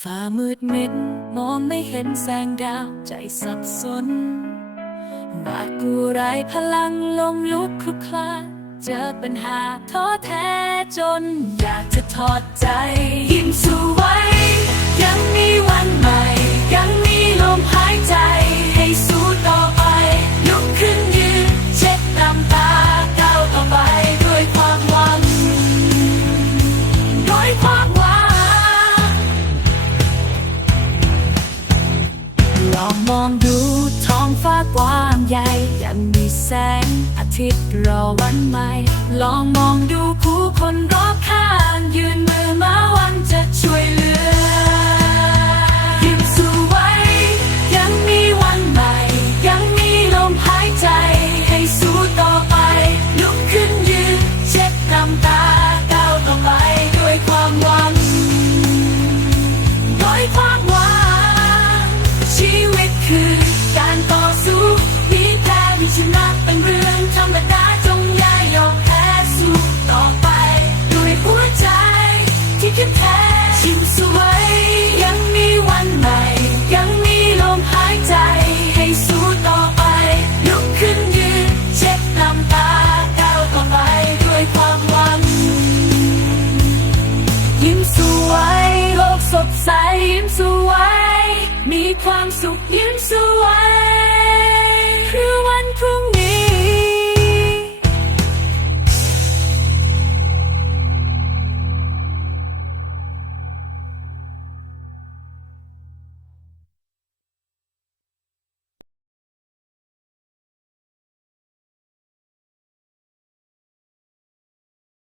ฟ้ามืดมิดมองไม่เห็นแสงดาวใจสับสนบาดกูไรพลังลมลุกคลุกคลานเจอปัญหาท้อแท้จน อยากจะถอดใจ ยิ้มสู้ไว้ ลองมองดูท้องฟ้ากว้างใหญ่ยังมีแสงอาทิตย์รอวันใหม่ ลองมองดูผู้คน ดใสยิ้มสวย มีความสุขยิ้มสวย